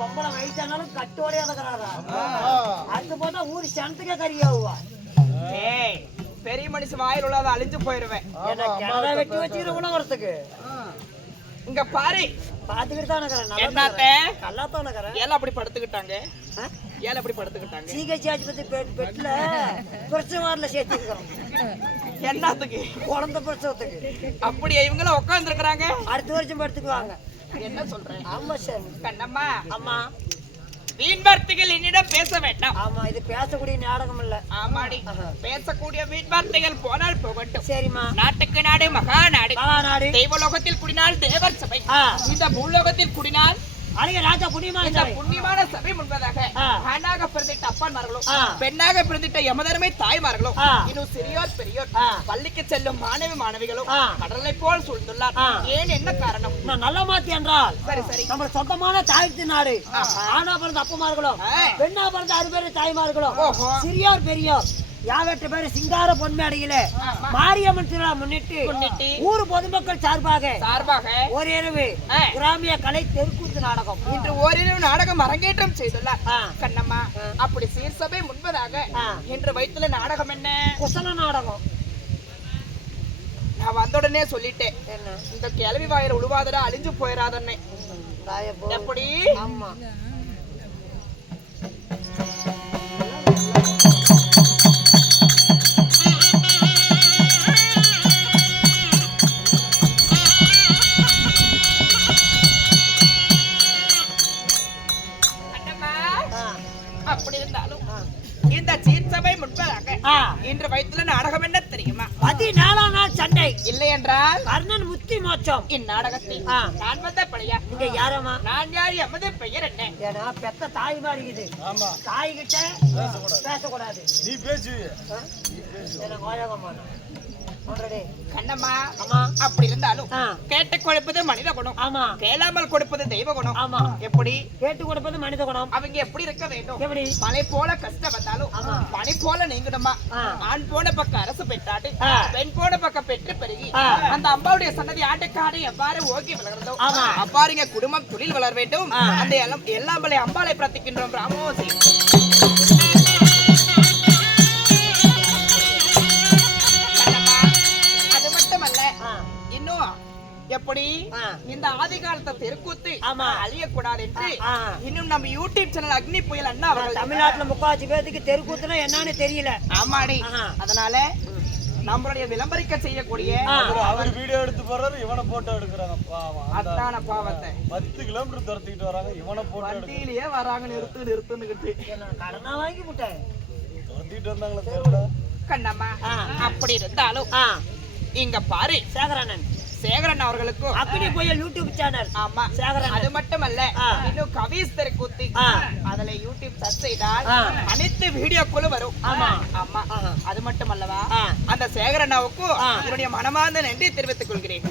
பொம்பளை வயசானாலும் கட்டோடையா இருக்கிறாரா? அது போட்டா ஊர் சனத்துக்கே கறியாவுவா. பெரிய மனுஷன் வாயில் உள்ளாத அழிஞ்சு போயிருவேன். வெட்டி வச்சுக்கிற உணவரத்துக்கு இங்க பாரு பாத்துக்கிட்டு தான் ஏல அப்படி படுத்துக்கிட்டாங்க. ஏல அப்படி படுத்துக்கிட்டாங்க. சிகிச்சை ஆஸ்பத்திரி பெட்ல பிரசவ சேர்த்துக்கிறோம். என்னத்துக்கு? குழந்தை பிரசவத்துக்கு. அப்படியே இவங்களும் உட்கார்ந்து இருக்கிறாங்க. அடுத்த வருஷம் படுத்துக்குவாங்க. என்ன சொல்றேன்? ஆமா சார். கண்ணம்மா, அம்மா வீண் வார்த்தைகள் என்னிடம் பேச வேண்டாம். ஆமா, இது பேசக்கூடிய நாடகம் இல்ல. ஆமாடி, பேசக்கூடிய வீண் வார்த்தைகள் போனால் போகட்டும். சரிம்மா. நாட்டுக்கு நாடு மகாநாடு. தெய்வலோகத்தில் குடினால் தேவர் சபை, இந்த பூலோகத்தில் குடினால் அழகிய ராஜா புண்ணியமான சபை முன்பதாக ஆணாக பிறந்திட்ட அப்பான்மார்களும் பெண்ணாக பிறந்திட்ட யமதர்மை தாய்மார்களும் இன்னும் சிறியோர் பெரியோர் பள்ளிக்கு செல்லும் மாணவிகளும் கடலை போல் சூழ்ந்துள்ளார். ஏன், என்ன காரணம்? நல்ல மாத்தி என்றால் சரி சரி, நம்ம சொந்தமான தாய்த்து நாடு. ஆணா பிறந்த அப்பமார்களும் பெண்ணா பிறந்த 6 பேரு தாய்மார்களும் சிறியோர் பெரியோர் 7-8 பேரு சிங்கார பொன்மேடையில மாரியம்மன் திருவிழா முன்னிட்டு ஊர் பொதுமக்கள் சார்பாக ஓரிரவு கிராமிய கலை தெருக்கூத்து நாடகம் இன்று ஓரிரவு நாடகம் அரங்கேற்றம் செய்துள்ளார். கண்ணம்மா, அப்படி சீர்சபை முன்பதாக இன்று வைத்துள்ள நாடகம் என்ன? குசல நாடகம். நான் வந்த உடனே சொல்லிட்டேன், இந்த கிளவி வாயில உழுவாதடா, அழிஞ்சு போயிடாதன்னே. எப்படி? ஆமா. அப்படி இருந்தாலும் இந்த சீர்சபை முன்பதாக இன்று வைத்துள்ள நாடகம் என்ன தெரியுமா? 14ஆம் நாள் சண்டை. இல்லை என்றால் கர்ணன் முத்தி மோட்சம். இந்நாடகத்தில் நான் வந்த பழையா. நீங்க யாரம்மா? நான் யார்? எமது பெயர் என்ன? ஏன்னா பெத்த தாய் மாதிரி இது. தாய் கிட்ட பேசக்கூடாது. நீ பேசு. கண்ணம்மா, அப்படி இருந்தாலும் கேட்டு கொடுப்பது மனித குணம். ஆமா. கேளாமல் கொடுப்பது தெய்வ குணம். ஆமா. எப்படி? கேட்டு கொடுப்பது மனித குணம். அவங்க எப்படி இருக்க வேண்டும்? எப்படி? மலை போல கஷ்டம் வந்தாலும் பனி போல நீங்கணுமா? ஆண் போன பக்கம் அரசு பெற்றாட்டு, பெண் போன பக்கம் பெற்று பெருகி அந்த அம்பாவுடைய சன்னதி ஆட்டுக்காடு எவ்வாறு ஓகி வளர்ந்தோ அவ்வாறு குடும்பம் தொழில் வளர வேண்டும். அந்த எல்லாம் அம்பாளை பிரார்த்திக்கின்றோம். ராமோசி. எப்படி இந்த ஆதி காலத்தை தெருக்கூத்து அழியக்கூடாது என்று இன்னும் நம்ம யூடியூப் சேனல் அக்னி புயல் அண்ணா அவர்கள் தமிழ்நாட்டுல 30 பேருக்கு தெருக்கூத்துனா என்னன்னு தெரியல. ஆமாடி, அதனால நம்மளுடைய விளம்பரிக்க செய்யக்கூடிய அவர் வீடியோ எடுத்து போறாரு, இவனை போட்டோ எடுக்கிறாங்க. பாவம், அதான பாவத்தை 10 கிலோமீட்டர் துரத்திட்டு வராங்க, இவனை போட்டோ வண்டியிலேயே வராங்க. நிறுத்துன்னுகிட்டு கடனா வாங்கி விட்டேன் துரத்திட்டு வந்தாங்களே தெரியல. கண்ணம்மா, அப்படி இருந்தாலும் இங்க பாரு, சேகரன் அவர்களுக்கும் அப்படி போய் யூடியூப் சேனல். ஆமா, சேகரன். அது மட்டுமல்ல, இன்னும் கவிஸ் தெருக்கூத்து அதுல யூடியூப் சர்ச் செய்தால் அனைத்து வீடியோக்களும் வரும். ஆமா ஆமா. அது மட்டுமல்லவா, அந்த சேகரனாவுக்கும் என்னுடைய மனமார்ந்த நன்றி தெரிவித்துக் கொள்கிறேன்.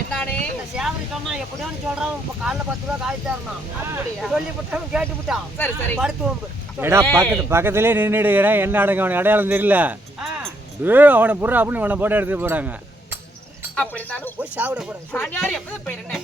என்னானே சேவரி சொன்னா எப்படியோ சொல்றான். இப்ப காலைல 10 ரூபா காய்ச்சி தரணும் சொல்லி விட்டோம், கேட்டு விட்டான். சரி சரி, மருத்துவம் பக்கத்திலே நின்றுடுகிறேன். என்ன அடங்க அவன் அடையாளம் தெரியல. அவனை புற அப்படின்னு அவனை போட்டோ எடுத்துட்டு போறாங்க. அப்படி இருந்தாலும் போய் சாப்பிட கூடாது. யார் எப்போது பேர் என்ன?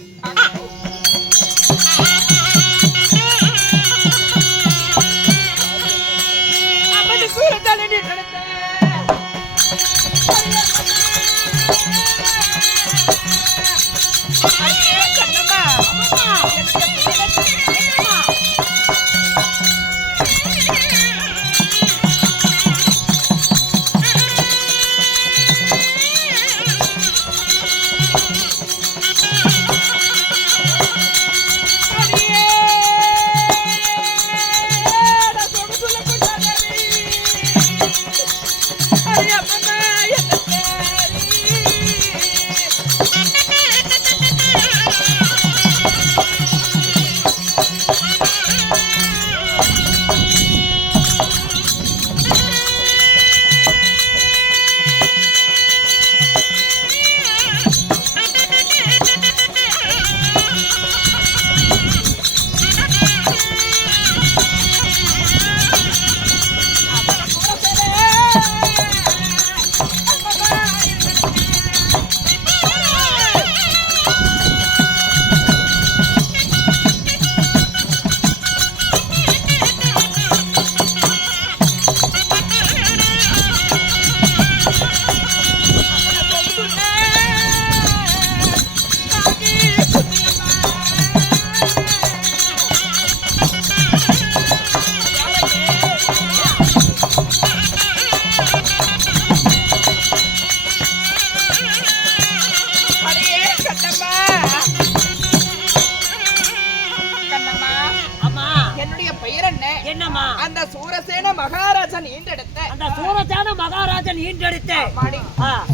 ஈண்டெடுத்த ஆமாடி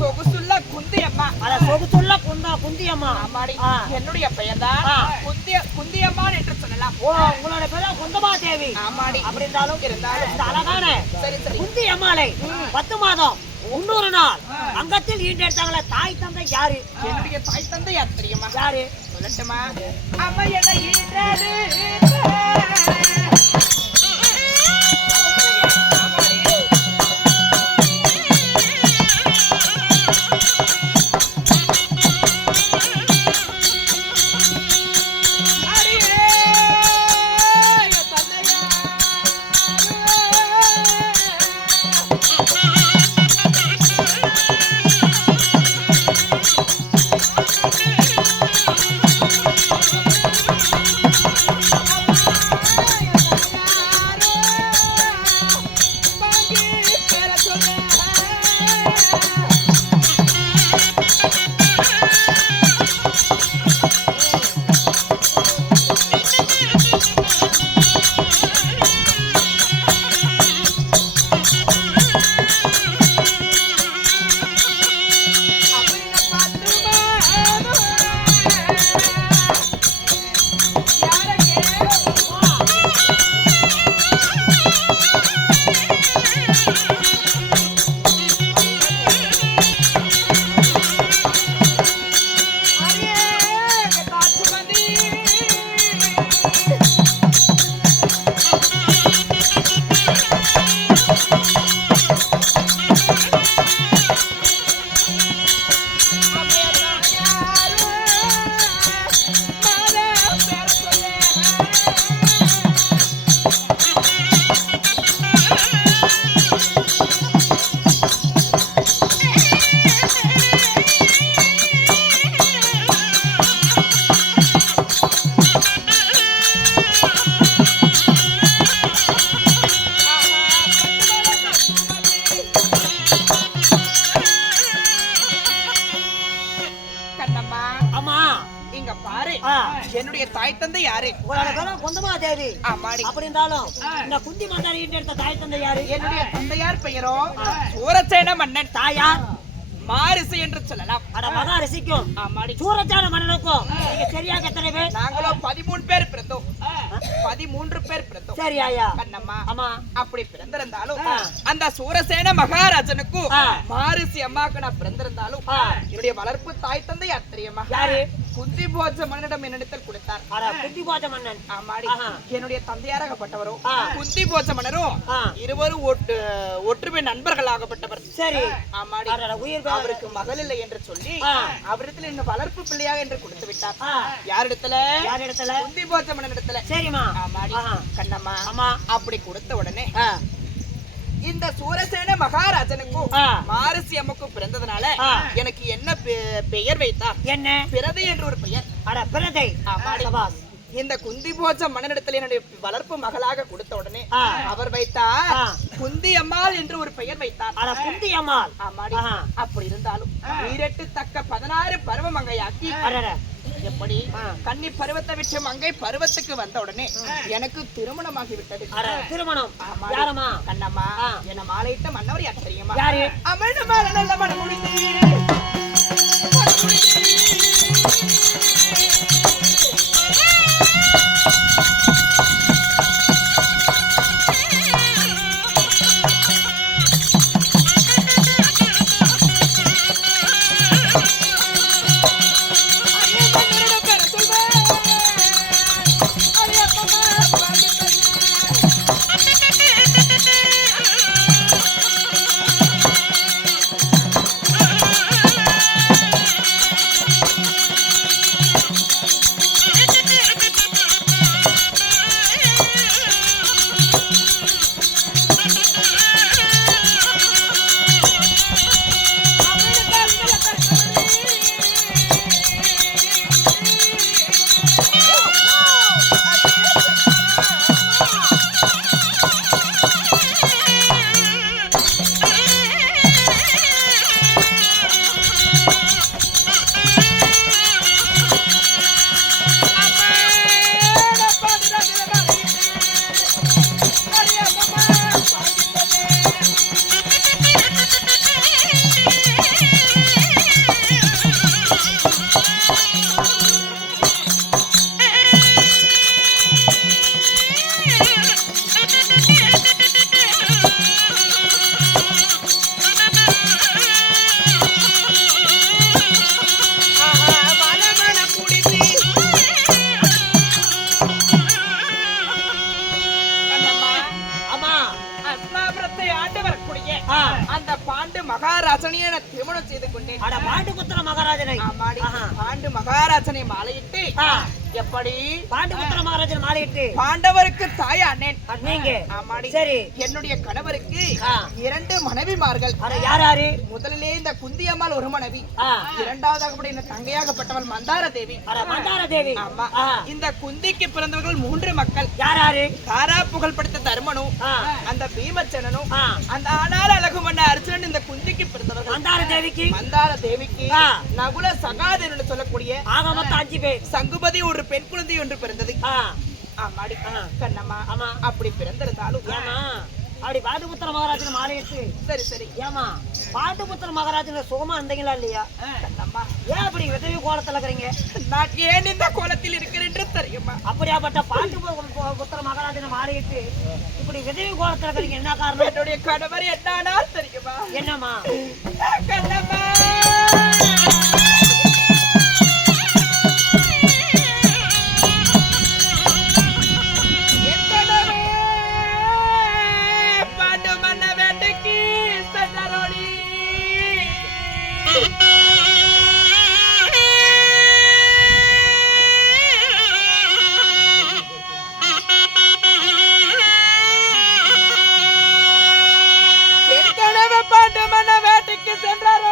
சொகுசுள்ள குந்தி அம்மா அத சொகுசுள்ள குந்தி அம்மா ஆமாடி என்னுடைய பெயர்தான் குந்தியம்மான் என்று சொல்லலாம். ஓ உங்களோட பேர் குந்தமா தேவி. ஆமாடி அப்படி இருந்தாலும் இந்த அழகான சரி சரி குந்தி அம்மாளை 10 மாதம் 300 நாள் அங்கத்தில் ஈண்டெடுத்தாங்களே தாய் தந்தை யாரு? என்னுடைய தாய் தந்தை யார் தெரியுமா? யாரு சொல்லட்டுமா? அம்மா என்னை ஈன்றது என்னுடைய தாய் தந்தை யாரு? குந்தமா தேவி. ஆமாடி. அப்படி இருந்தாலும் இந்த குந்தி மன்னர் ஈண்டெடுத்த தாய் தந்தை யாரு? என்னுடைய தந்தையார் பெயரோ சூரசேன மன்னன். தாயார் மாரிசை என்று சொல்லலாம். அட மகா ரிஷிக்கும் ஆமாடி சூரசேன மன்னனுக்கும் நீங்க சரியாக எத்தனை பேர்? நாங்களோ 13 பேர் பிறந்தோம். 13 பேர் பிறந்தோம். சரி ஐயா. கண்ணம்மா ஆமா அப்படி பிறந்திருந்தாலும் அந்த சூரசேன மகாராஜனுக்கும் மாரிசி அம்மாக்கு நான் பிறந்திருந்தாலும் என்னுடைய வளர்ப்பு தாய் தந்தை யார் தெரியுமா? யாரு? குந்தி போஜ மன்னனிடம் என்னிடத்தில் கொடுத்தார். குந்தி போஜ மன்னன். ஆமாடி. என்னுடைய தந்தையாராகப்பட்டவரும் குந்தி போஜ மன்னரும் இருவரும் ஒற்றுமை நண்பர்களாகப்பட்டவர். சரி. ஆமாடி. அவருக்கு மகள் இல்லை என்று சொல்லி அவரிடத்தில் என்ன வளர்ப்பு பிள்ளையாக என்று கொடுத்து விட்டார். யாரிடத்துல? யாரிடத்துல? குந்தி போஜ மன்னனிடத்துல. சரிமா. ஆமாடி. கண்ணம்மா ஆமா. அப்படி கொடுத்த உடனே இந்த சூரசேன மகாராஜனுக்கும் மாரிசி அம்மாக்கும் பிறந்ததுனால எனக்கு என்ன பெயர் வைத்தார்? என்ன? பிரதை என்று ஒரு பெயர். அட பிரதை. ஆமாடி. இந்த குந்தி போஜ மன்னனிடத்தில் என்னுடைய வளர்ப்பு மகளாக கொடுத்த உடனே அவர் வைத்தார் குந்தி அம்மாள் என்று ஒரு பெயர் வைத்தார். அட குந்தி அம்மாள். ஆமாடி. அப்படி இருந்தாலும் ஈரட்டு தக்க 16 பருவ மங்கையாக்கி எப்படி கன்னி பருவத்தை விட்டு மங்கை பருவத்துக்கு வந்த உடனே எனக்கு திருமணமாகி விட்டது. திருமணம்? யாரம்மா? கண்ணம்மா. என்ன மாலையிட்ட மன்னவர் யார் தெரியுமா? யாரு? அமிழ்ந்த மாலை நல்ல மனமுடிந்து திருமணம் செய்து கொண்டேன். அட பாண்டுபுத்திர மகாராஜனை. ஆமாடி. பாண்டு மகாராஜனை மாலையிட்டு எப்படி பாண்டுபுத்திர மகாராஜன் மாலையிட்டு பாண்டவருக்கு தாய் அண்ணன் நீங்க. ஆமாடி. சரி. என்னுடைய கணவருக்கு 2 மனைவிமார்கள். அட யார் யாரு? முதலிலே இந்த குந்தியம்மாள் ஒரு மனைவி, இரண்டாவதாக இந்த தங்கையாகப்பட்டவள் மந்தார தேவி. அட மந்தார தேவி. ஆமா. இந்த குந்திக்கு பிறந்தவர்கள் 3 மக்கள். யார் யாரு? தாரா புகழ் படுத்த தர்மனும், அந்த பீமச்சனனும், அந்த ஆனால அழகு மன்ன அர்ஜுனன். இந்த குந்திக்கு பிறந்தவர்கள். மந்தார தேவிக்கு நகுல சகாதேவன் என்று சொல்லக்கூடிய ஆக மொத்தம் 5 பேர். சங்குபதி ஒரு பெண் குழந்தை ஒன்று பிறந்தது. ஆமாடி. கண்ணம்மா. ஆமா. அப்படி பிறந்திருந்தாலும் அப்படி பாண்டுபுத்திர மகாராஜன் மாலையிட்டு. சரி சரி. ஏமா பாண்டுபுத்திர மகாராஜன் சுகமா இருந்தீங்களா இல்லையா? கண்ணம்மா, ஏன் அப்படி விதவி கோலத்துல இருக்கிறீங்க? நான் ஏன் இந்த கோலத்தில் இருக்கிறேன் என்று தெரியுமா? அப்படியாப்பட்ட பாண்டுபுத்திர மகாராஜன் மாலையிட்டு இப்படி விதவி கோலத்துல இருக்கிறீங்க, என்ன காரணம்? என்னுடைய கணவர் என்னன்னா தெரியுமா? என்னம்மா? கண்ணம்மா, வேட்டைக்கு சென்றாரோ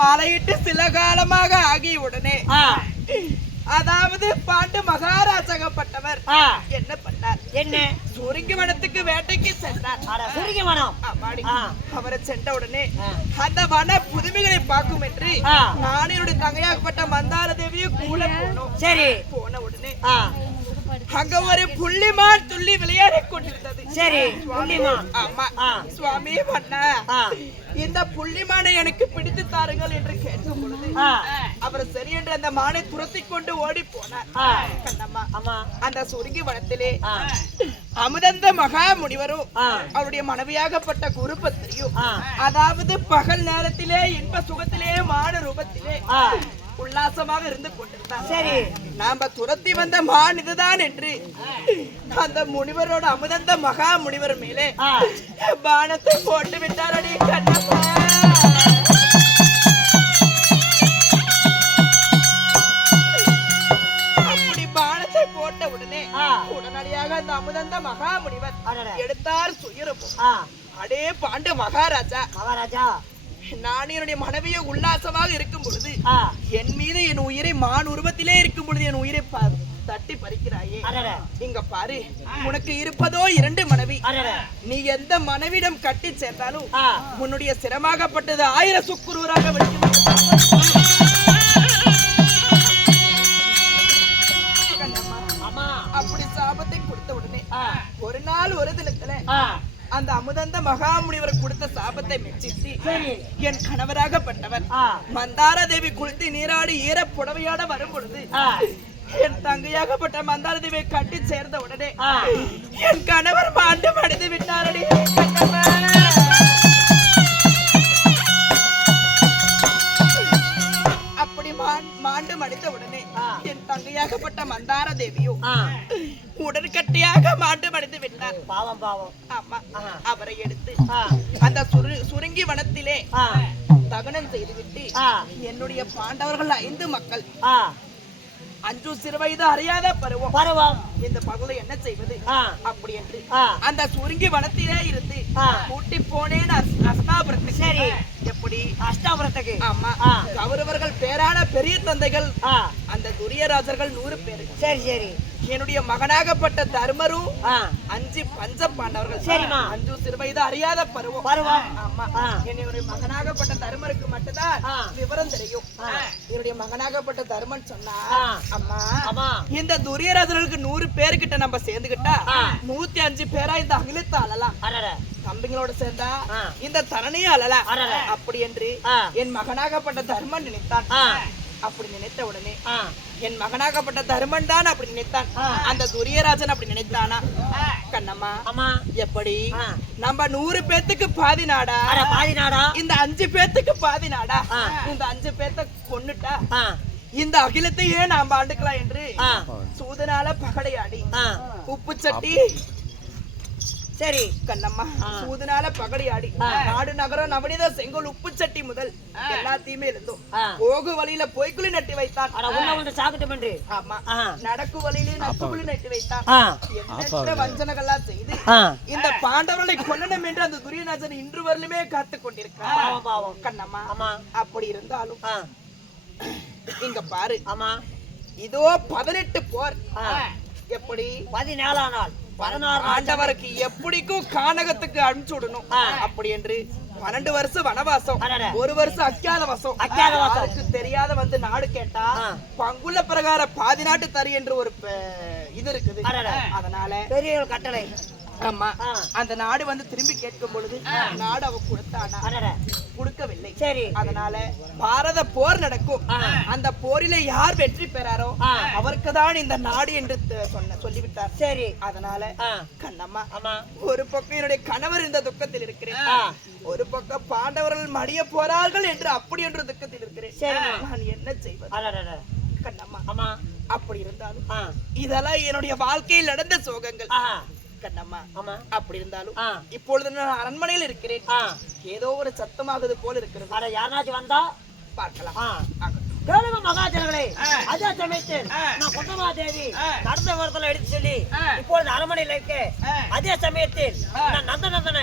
மாலையிட்டு சில காலமாக ஆகிய உடனே ஆ, அதாவது பாண்டு மகாராஜாகப்பட்டவர் என்ன பண்ணார்? என்ன சுருங்கி வனத்துக்கு வேட்டைக்கு சென்றார். அட சுருங்கி மனம். ஆமாடி. ஆ. அவரை சென்ற உடனே அந்த வன புதுமைகளை பார்க்கும் என்று ஆ. நான் என்னுடைய தங்கையாகப்பட்ட மந்தார தேவியை கூட போனோம். சரி. போன உடனே ஆ, அங்க ஒரு புள்ளிமான் துள்ளி விளையாடி கொண்டிருந்தது. சரி. புள்ளிமான். ஆமா. ஆ. சுவாமி மன்னா, ஆ, இந்த புள்ளிமானை எனக்கு பிடித்து தாருங்கள் என்று கேட்கும் பொழுது ஆ, அவர் சரி என்று அந்த மானை துரத்தி கொண்டு ஓடி போனார். ஆ. கண்ணம்மா, ஆமா. அந்த சுருங்கி வனத்திலே ஆ, அமுதந்த மகா முனிவரும் ஆ. அவருடைய மனைவியாகப்பட்ட குருபத்திரியும் ஆ. அதாவது பகல் நேரத்திலே இன்ப சுகத்திலே மான ரூபத்திலே ஆ. உல்லாசமாக இருந்து கொண்டிருந்தார். சரி. நாம துரத்தி வந்த மான் இதுதான் என்று அந்த முனிவரோட அமுதந்த மகா முனிவர் மேலே ஆ. பானத்தை போட்டு விட்டாரடி கண்ணம்மா. அப்படி பானத்தை போட்ட உடனே ஆ. உடனடியாக அந்த அமுதந்த மகா முனிவர் அடடே. எடுத்தார் சுயரூபம். ஆ, அடே பாண்டு மகாராஜா, மகாராஜா. நான் என்னுடைய மனைவியை உல்லாசமாக இருக்கும் பொழுது ஆ, என் மீது என் உயிரை மான் உருவத்திலே இருக்கும் பொழுது என் உயிரை தட்டி பறிக்கிறாயே. அடடே. இங்க பாரு, உனக்கு இருப்பதோ 2 மனைவி. அடடே. நீ எந்த மனைவிடம் கட்டி சேர்ந்தாலும் ஆ. உன்னுடைய சிரமாகப்பட்டது 1000 சுக்குரூராக வெடிக்கும். கண்ணம்மா, ஆமா. அப்படி சாபத்தை கொடுத்த உடனே ஆ. ஒரு நாள் ஒரு தினத்துல ஆ, அந்த அமுதந்த மகாமுனிவர் கொடுத்த சாபத்தை மெச்சிட்டு சரி. என் கணவராகப்பட்டவர் ஆ. மந்தார தேவி குளித்து நீராடி ஈர புடவையோட வரும் பொழுது ஆ. என் தங்கையாகப்பட்ட மந்தார தேவியை கட்டி சேர்ந்த உடனே ஆ. என் கணவர் மாண்டு மடிந்து விட்டாரடி கண்ணம்மா. அப்படி மாண்டு மடிந்த உடனே ஆ. என் தங்கையாகப்பட்ட மந்தார தேவியும் ஆ. உடன்கட்டியாக மாண்டு மடிந்து விட்டார். பாவம் பாவம். ஆமா. ஆ. அவரை எடுத்து ஆ. அந்த சுருங்கி வனத்திலே ஆ. தகனம் செய்துவிட்டு ஆ. என்னுடைய பாண்டவர்கள் 5 மக்கள் ஆ. 5 சிறு வயது அறியாத பருவம் பருவம். இந்த பகல என்ன செய்வது ஆ. அப்படி என்று ஆ. அந்த சுருங்கி வனத்திலே இருந்து ஆ. கூட்டி போனேன் அஸ்தாபுரத்துக்கு. சரி. எப்படி? அஷ்டாபுரத்துக்கு. ஆமா. ஆ. கௌரவர்கள் பேரான பெரிய தந்தைகள் ஆ. அந்த துரியராஜர்கள் 100 பேர். சரி சரி. என்னுடைய மகனாகப்பட்ட தர்மரும் ஆ. 5 பஞ்ச பாண்டவர்கள். சரிம்மா. 5 சிறு வயது அறியாத பருவம். பருவம். ஆமா. ஆ. என்னுடைய மகனாகப்பட்ட தர்மருக்கு மட்டும்தான் ஆ. விவரம் தெரியும். ஆ. என்னுடைய மகனாகப்பட்ட தர்மன் சொன்னா, ஆ. அம்மா, ஆமா. இந்த துரியராஜர்களுக்கு 100 பேர்கிட்ட நம்ம சேர்ந்துகிட்டா ஆ. 105 பேரா இந்த அகிலத்தை அழலாம். அடடே. தம்பிங்களோட சேர்ந்தா ஆ. இந்த தரணியை அழலாம். அடடே. அப்படி என்று ஆ. என் மகனாகப்பட்ட தர்மன் நினைத்தான். ஆ. அப்படி நினைத்த உடனே ஆ. என் மகனாகப்பட்ட தர்மன் தான் அப்படி நினைத்தான். ஆ. அந்த துரியராஜன் அப்படி நினைத்தானா? கண்ணம்மா, ஆமா. எப்படி? ஆ. நம்ம 100 பேத்துக்கு பாதி நாடா, அட பாதி நாடா. இந்த 5 பேத்துக்கு பாதி நாடா? ஆ. இந்த 5 பேத்த கொன்னுட்டா ஆ. இந்த அகிலத்தையே நாம் ஆண்டுக்கலாம் என்று ஆ. சூதனால பகடையாடி ஆ. உப்பு சட்டி. சரி. கண்ணம்மா, ஆ. சூதனால பகடையாடி ஆ. நாடு நகரம் நவநீத செங்கோல் உப்பு சட்டி முதல் எல்லாத்தையுமே இருந்தோம். ஆ. போகு வழியில பொய்க்குழி நட்டி வைத்தான். அட உள்ள வந்து சாப்பிட்டு என்று. ஆமா. ஆ. நடக்கு வழியிலே நட்டுக்குழி நட்டி வைத்தான். ஆ. எண்ணற்ற வஞ்சனங்கள்லாம் செய்து ஆ. இந்த பாண்டவர்களை கொல்லணும் என்று அந்த துரியநாதன் இன்று வரலுமே காத்து கொண்டிருக்கிறார். பாவம் பாவம். கண்ணம்மா, ஆமா. அப்படி இருந்தாலும் ஆ. இங்க பாரு, ஆமா. இதோ 18 போர். ஆ. எப்படி? 14 நாள் 16 ஆண்டவருக்கு எப்படிக்கும் கானகத்துக்கு அனுப்பிச்சு விடணும். ஆ. அப்படி என்று 12 வருஷம் வனவாசம், அடடே. 1 வருஷம் அக்கியாதவாசம். அக்கியாதவாசம். யாருக்கு தெரியாத வந்து நாடு கேட்டா ஆ. பங்குள்ள பிரகார பாதி நாட்டு தரி என்று ஒரு இது இருக்குது. அடடே. அதனால பெரிய ஒரு கட்டளை. ஆமா, ஆ. அந்த நாடு வந்து திரும்பி கேட்கும் பொழுது நாடு அவ கொடுத்தானா? அடடே. கொடுக்கவில்லை. சரி. அதனால பாரத போர் நடக்கும். ஆ. அந்த போரிலே யார் வெற்றி பெறாரோ ஆ. அவருக்கு தான் இந்த நாடு என்று சொல்லிவிட்டார். சரி. அதனால ஆ. கண்ணம்மா, ஆமா. ஒரு பக்கம் என்னுடைய கணவர் இந்த துக்கத்தில் இருக்கிறேன், ஆ. ஒரு பக்கம் பாண்டவர்கள் மடிய போறார்கள் என்று அப்படி என்று துக்கத்தில் இருக்கிறேன். சரிம்மா. நான் என்ன செய்வது? அடடே. கண்ணம்மா, ஆமா. அப்படி இருந்தாலும் ஆ. இதெல்லாம் என்னுடைய வாழ்க்கையில் நடந்த சோகங்கள். ஆ. கண்ணம்மா, ஆமா. அப்படி இருந்தாலும் ஆ. இப்பொழுது நான் அரண்மனையில் இருக்கிறேன். ஆ. ஏதோ ஒரு சத்தமாகுது போல இருக்கிறது. அட யாருனாச்சும் வந்தா பார்க்கலாம். ஆ. ஆக. கேளுங்க மகாஜனங்களே. அதே சமயத்தில் நான் குந்தமா தேவி நடந்த விவரத்துல எடுத்து சொல்லி இப்பொழுது அரண்மனையில் இருக்க. அதே சமயத்தில் நான் நந்தநந்தனை